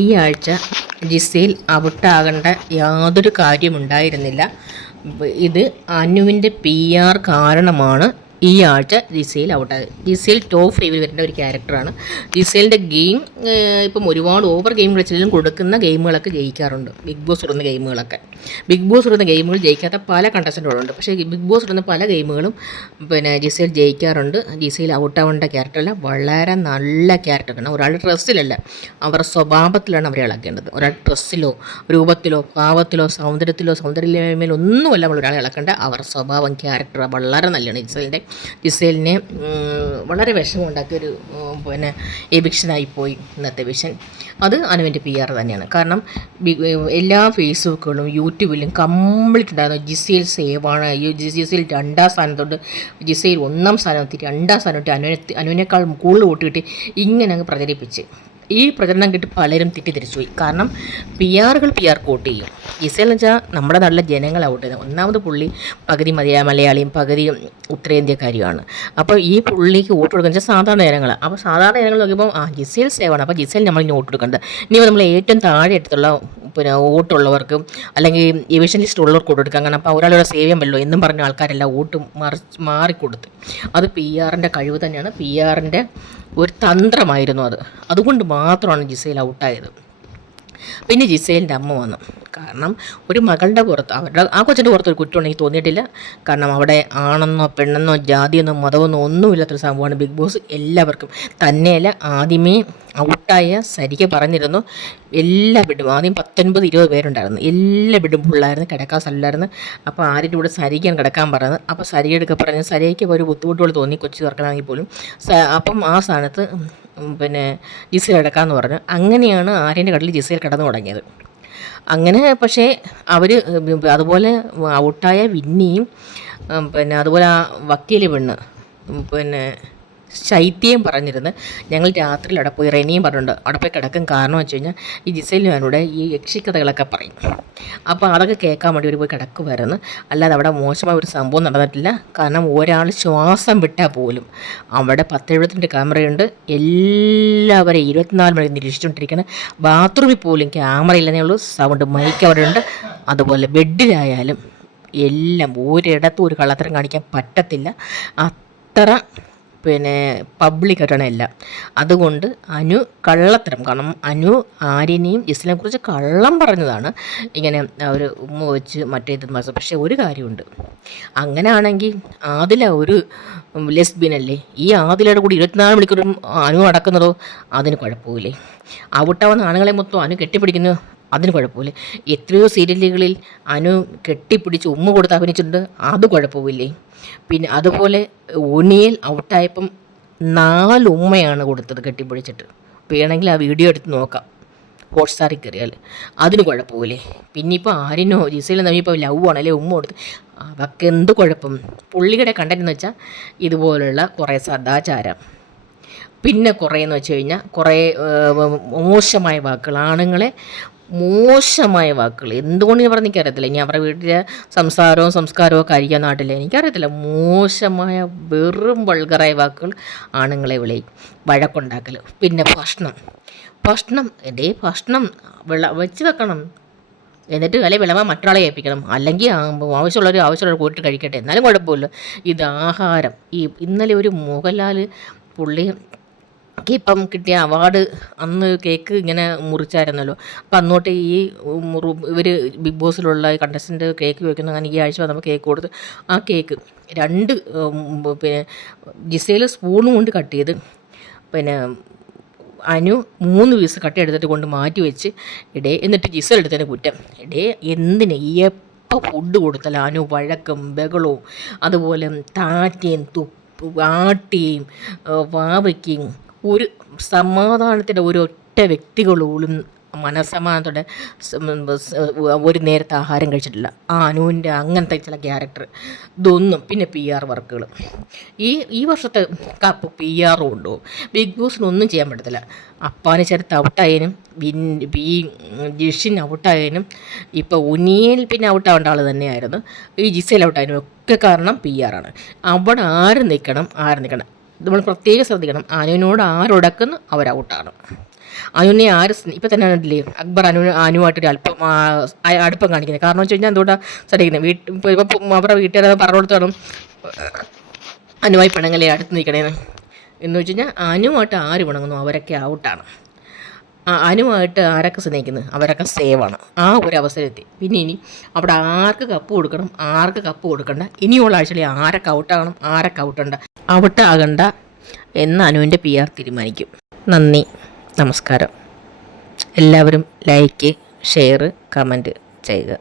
ഈ ആഴ്ച ജിസേൽ ഔട്ടാകേണ്ട യാതൊരു കാര്യമുണ്ടായിരുന്നില്ല. ഇത് അനുവിൻ്റെ PR കാരണമാണ് ഈ ആഴ്ച ജിസേൽ ഔട്ടായത്. ജിസേൽ ടോപ്പ് 5 വരേണ്ട ഒരു ക്യാരക്ടറാണ്. ജിസേലിൻ്റെ ഗെയിം ഇപ്പം ഒരുപാട് ഓവർ ഗെയിം കളിച്ചാലും കൊടുക്കുന്ന ഗെയിമുകളൊക്കെ ജയിക്കാറുണ്ട്. ബിഗ് ബോസ് ഇടുന്ന ഗെയിമുകളൊക്കെ. ബിഗ് ബോസ് ഇടുന്ന ഗെയിമുകൾ ജയിക്കാത്ത പല കണ്ടസ്റ്റൻറ്റുകളുണ്ട്. പക്ഷേ ബിഗ് ബോസ് ഇടുന്ന പല ഗെയിമുകളും ജിസേൽ ജയിക്കാറുണ്ട്. ജിസേൽ ഔട്ടാവേണ്ട ക്യാരക്ടറല്ല, വളരെ നല്ല ക്യാരക്ടറാണ്. ഒരാളുടെ ഡ്രസ്സിലല്ല, അവരുടെ സ്വഭാവത്തിലാണ് അവരെ ഇളക്കേണ്ടത്. ഒരാൾ ഡ്രസ്സിലോ രൂപത്തിലോ ഭാവത്തിലോ സൗന്ദര്യമില്ലായ്മയിലോ ഒന്നുമല്ല നമ്മൾ ഒരാളെ ഇളക്കേണ്ട. അവരുടെ സ്വഭാവം, ക്യാരക്ടർ വളരെ നല്ലതാണ്. ജിസേലിനെ വളരെ വിഷമമുണ്ടാക്കിയൊരു എവിക്ഷനായിപ്പോയി ഇന്നത്തെ വിഷൻ. അത് അനുവിൻ്റെ PR തന്നെയാണ്. കാരണം എല്ലാ ഫേസ്ബുക്കുകളും യൂട്യൂബിലും കംപ്ലീറ്റ് ഉണ്ടായിരുന്നു ജിസേൽ സേവാണ്, ജിസേൽ 2ാം സ്ഥാനത്തോട്ട്, ജിസേൽ 1ാം സ്ഥാനത്ത് 2ാം സ്ഥാനത്ത് അനുവിനേക്കാൾ കൂടുതൽ വോട്ട് കിട്ടി, ഇങ്ങനെ അങ്ങ് പ്രചരിപ്പിച്ച്. ഈ പ്രചരണം കിട്ടി പലരും തെറ്റിദ്ധരിച്ചുപോയി. കാരണം PR വോട്ട് ചെയ്യും. ജിസേൽ എന്ന് വെച്ചാൽ നമ്മുടെ നാട്ടിലെ ജനങ്ങളെ വോട്ട് ചെയ്യുന്നത്. ഒന്നാമത് പുള്ളി പകുതി മലയാളിയും പകുതി ഉത്തരേന്ത്യക്കാരിയുമാണ്. അപ്പോൾ ഈ പുള്ളിക്ക് വോട്ട് കൊടുക്കുന്നത് വെച്ചാൽ സാധാരണ ജനങ്ങളാണ്. അപ്പോൾ സാധാരണ ജനങ്ങൾ നോക്കിയപ്പോൾ ജിസേൽ സേവാണ്, അപ്പോൾ ജിസേൽ നമ്മളിനി വോട്ട് കൊടുക്കേണ്ടത്. ഇനി നമ്മൾ ഏറ്റവും താഴെ അടുത്തുള്ള വോട്ടുള്ളവർക്ക് അല്ലെങ്കിൽ എവിഷൻ ലിസ്റ്റ് ഉള്ളവർക്ക് വോട്ട് കൊടുക്കുക. അങ്ങനെ അപ്പോൾ ഒരാളുടെ സേവ്യം വല്ലോ എന്നും പറഞ്ഞ ആൾക്കാരെല്ലാം വോട്ട് മാറിക്കൊടുത്ത്. അത് PR കഴിവ് തന്നെയാണ്, PR ഒരു തന്ത്രമായിരുന്നു അത്. അതുകൊണ്ട് മാത്രമാണ് ജിസേൽ ഔട്ടായത്. പിന്നെ ജിസേലിൻ്റെ അമ്മ വന്നു. കാരണം ഒരു മകളുടെ പുറത്ത്, അവരുടെ ആ കൊച്ചിൻ്റെ പുറത്ത് ഒരു കുറ്റം എനിക്ക് തോന്നിയിട്ടില്ല. കാരണം അവിടെ ആണെന്നോ പെണ്ണെന്നോ ജാതിയെന്നോ മതമെന്നോ ഒന്നുമില്ലാത്തൊരു സംഭവമാണ് ബിഗ് ബോസ്. എല്ലാവർക്കും തന്നെയല്ല, ആദ്യമേ ഔട്ടായ സരിക പറഞ്ഞിരുന്നു എല്ലാ ബെഡും, ആദ്യം 19-20 പേരുണ്ടായിരുന്നു, എല്ലാ ബെഡും ഫുള്ളായിരുന്നു, കിടക്കാൻ സ്ഥലമായിരുന്നു. അപ്പോൾ ആരുടെ കൂടെ സരികയാണ് കിടക്കാൻ പറഞ്ഞത്. അപ്പോൾ സരികയൊക്കെ പറഞ്ഞ് സരികയ്ക്ക് ഒരു ബുദ്ധിമുട്ടുകൾ തോന്നി, കൊച്ചു തുറക്കണമെങ്കിൽ പോലും. അപ്പം ആ സ്ഥാനത്ത് ജിസേൽ കിടക്കാമെന്ന് പറഞ്ഞു. അങ്ങനെയാണ് ആര്യൻ്റെ കടലിൽ ജിസേൽ കിടന്നു തുടങ്ങിയത്. അങ്ങനെ പക്ഷേ അവർ അതുപോലെ ഔട്ടായ വിന്നിയും അതുപോലെ ആ വക്കീൽ പെണ്ണ് ശൈത്യം പറഞ്ഞിരുന്നു ഞങ്ങൾ രാത്രിയിൽ അവിടെ പോയി, റെനിയും പറഞ്ഞിട്ടുണ്ട് അവിടെ പോയി കിടക്കും. കാരണം വെച്ച് കഴിഞ്ഞാൽ ഈ ജിസേലിനോട് ഈ യക്ഷിക്കഥകളൊക്കെ പറയും. അപ്പോൾ അതൊക്കെ കേൾക്കാൻ വേണ്ടി ഒരു പോയി കിടക്കുമായിരുന്നു. അല്ലാതെ അവിടെ മോശമായ ഒരു സംഭവം നടന്നിട്ടില്ല. കാരണം ഒരാൾ ശ്വാസം വിട്ടാൽ പോലും അവിടെ 10-72 ക്യാമറയുണ്ട്. എല്ലാവരെയും 24 മണി നിരീക്ഷിച്ചുകൊണ്ടിരിക്കണം. ബാത്റൂമിൽ പോലും ക്യാമറ ഇല്ലെന്നേ ഉള്ളൂ, സൗണ്ട് മൈക്ക് അവിടെ ഉണ്ട്. അതുപോലെ ബെഡിലായാലും എല്ലാം ഒരിടത്തും ഒരു കള്ളത്തരം കാണിക്കാൻ പറ്റത്തില്ല. അത്ര പബ്ലിക്കായിട്ടാണ് എല്ലാം. അതുകൊണ്ട് അനു കള്ളത്തരം, കാരണം അനു ആര്യനെയും ജിസേലിനെ കുറിച്ച് കള്ളം പറഞ്ഞതാണ്. ഇങ്ങനെ ഒരു ഉമ്മ വെച്ച് മറ്റേത് മാസം. പക്ഷേ ഒരു കാര്യമുണ്ട്, അങ്ങനെയാണെങ്കിൽ ആദില ഒരു ലെസ്ബിയനല്ലേ? ഈ ആദിലയുടെ കൂടി 24 മണിക്കൂറും അനു അടക്കുന്നതോ അതിന് കുഴപ്പമില്ലേ? ഔട്ടാവുന്ന ആണുങ്ങളെ മൊത്തം അനു കെട്ടിപ്പിടിക്കുന്നു, അതിന് കുഴപ്പമില്ലേ? എത്രയോ സീരിയലുകളിൽ അനു കെട്ടിപ്പിടിച്ച് ഉമ്മ കൊടുത്ത് അഭിനയിച്ചിട്ടുണ്ട്, അത് കുഴപ്പമില്ലേ? പിന്നെ അതുപോലെ ഒനിയൽ ഔട്ടായപ്പം 4 ഉമ്മയാണ് കൊടുത്തത് കെട്ടിപ്പിടിച്ചിട്ട്. വേണമെങ്കിൽ ആ വീഡിയോ എടുത്ത് നോക്കാം, ഹോട്ട്സ്റ്റാറിൽ കയറിയാൽ. അതിന് കുഴപ്പമില്ലേ? പിന്നെ ഇപ്പോൾ ആര്യനോ ജിസേലിനോ തമ്മിൽ ഇപ്പോൾ ലവ് ആണല്ലേ ഉമ്മ കൊടുത്ത്, അതൊക്കെ എന്ത് കുഴപ്പം? പുള്ളിയുടെ കണ്ടന്റ് എന്ന് വെച്ചാൽ ഇതുപോലുള്ള കുറേ സദാചാരം, പിന്നെ കുറേയെന്ന് വെച്ച് കഴിഞ്ഞാൽ കുറേ മോശമായ വാക്കുകൾ, ആണുങ്ങളെ മോശമായ വാക്കുകൾ. എന്തുകൊണ്ട് ഞാൻ പറഞ്ഞ എനിക്കറിയത്തില്ല. ഇനി അവരുടെ വീട്ടിലെ സംസ്കാരവും ഒക്കെ ആയിരിക്കാം നാട്ടിലെ, എനിക്കറിയത്തില്ല. മോശമായ വെറും വൾഗറായ വാക്കുകൾ, ആണുങ്ങളെ വഴക്കുണ്ടാക്കൽ. പിന്നെ ഭക്ഷണം വെച്ച് വെക്കണം, എന്നിട്ട് വിളവാൻ മറ്റൊരാളെ ഏൽപ്പിക്കണം. അല്ലെങ്കിൽ ആവശ്യമുള്ളവർ പോയിട്ട് കഴിക്കട്ടെ, എന്നാലും കുഴപ്പമില്ല. ഇത് ആഹാരം. ഇന്നലെ ഒരു മോഹൻലാൽ പുള്ളി ഇപ്പം കിട്ടിയ അവാർഡ് അന്ന് കേക്ക് ഇങ്ങനെ മുറിച്ചായിരുന്നല്ലോ. അപ്പം അന്നോട്ട് ഇവർ ബിഗ് ബോസിലുള്ള കണ്ടസ്റ്റൻ്റ് കേക്ക് വയ്ക്കുന്ന, അങ്ങനെ ഈ ആഴ്ച വന്നപ്പോൾ കേക്ക് കൊടുത്ത് ആ കേക്ക് 2 ജിസേൽ സ്പൂൺ കൊണ്ട് കട്ട് ചെയ്ത്, അനു 3 പീസ് കട്ടെടുത്തിട്ട് കൊണ്ട് മാറ്റി വെച്ച് എന്നിട്ട് ജിസേൽ എടുത്തതിന് കുറ്റം. എന്തിന് എപ്പോൾ ഫുഡ് കൊടുത്താലും അനു വഴക്കും ബഹളവും, അതുപോലെ താറ്റയും ആട്ടിയും വാവയ്ക്കും ഒരു സമാധാനത്തിൻ്റെ ഒരൊറ്റ വ്യക്തികളോടും മനസ്സമാധാനത്തോടെ ഒരു നേരത്തെ ആഹാരം കഴിച്ചിട്ടില്ല. ആ അനുവിൻ്റെ അങ്ങനത്തെ ചില ക്യാരക്ടർ ഇതൊന്നും. പിന്നെ PR വർക്കുകൾ ഈ വർഷത്തെ കപ്പ് PR ഉണ്ടോ? ബിഗ് ബോസിനൊന്നും ചെയ്യാൻ പറ്റത്തില്ല. അപ്പാനെ ചേർത്ത് ഔട്ടായതിനും ഈ ജിഷിൻ ഔട്ടായതിനും ഇപ്പോൾ ഉനിയൽ പിന്നെ ഔട്ടാവേണ്ട ആൾ തന്നെയായിരുന്നു. ഈ ജിസേൽ ഔട്ടായതിനും ഒക്കെ കാരണം PR ആണ്. അവിടെ ആര് നിൽക്കണം നമ്മൾ പ്രത്യേകം ശ്രദ്ധിക്കണം. അനുവിനോട് ആരൊടക്കുന്നു അവർ ഔട്ടാണ്. അനുവിനെ ആര് ഇപ്പം തന്നെ കണ്ടില്ലേ അക്ബർ അനുവായിട്ടൊരു അല്പം അടുപ്പം കാണിക്കുന്നത്. കാരണം വെച്ച് കഴിഞ്ഞാൽ എന്തുകൊണ്ടാണ് ശ്രദ്ധിക്കുന്നത്, ഇപ്പം അവരുടെ വീട്ടുകാരെ പറഞ്ഞു കൊടുത്തോളും അനുവായി പിണങ്ങലെ അടുത്ത് നിൽക്കണേന്ന്. എന്ന് വെച്ച് കഴിഞ്ഞാൽ അനുവായിട്ട് ആര് പിണങ്ങുന്നു അവരൊക്കെ ഔട്ടാണ്. അനുവായിട്ട് ആരൊക്കെ സ്നേഹിക്കുന്നത് അവരൊക്കെ സേവാണ്. ആ ഒരു അവസരത്തിൽ പിന്നെ ഇനി അവിടെ ആർക്ക് കപ്പ് കൊടുക്കണം ആർക്ക് കപ്പ് കൊടുക്കണ്ട, ഇനിയുള്ള ആഴ്ചയിൽ ആരൊക്കെ ഔട്ടാകണം ആരൊക്കെ ഔട്ടാകണ്ട എന്ന് അനുവിൻ്റെ PR തീരുമാനിക്കും. നന്ദി, നമസ്കാരം. എല്ലാവരും ലൈക്ക്, ഷെയർ, കമൻറ്റ് ചെയ്യുക.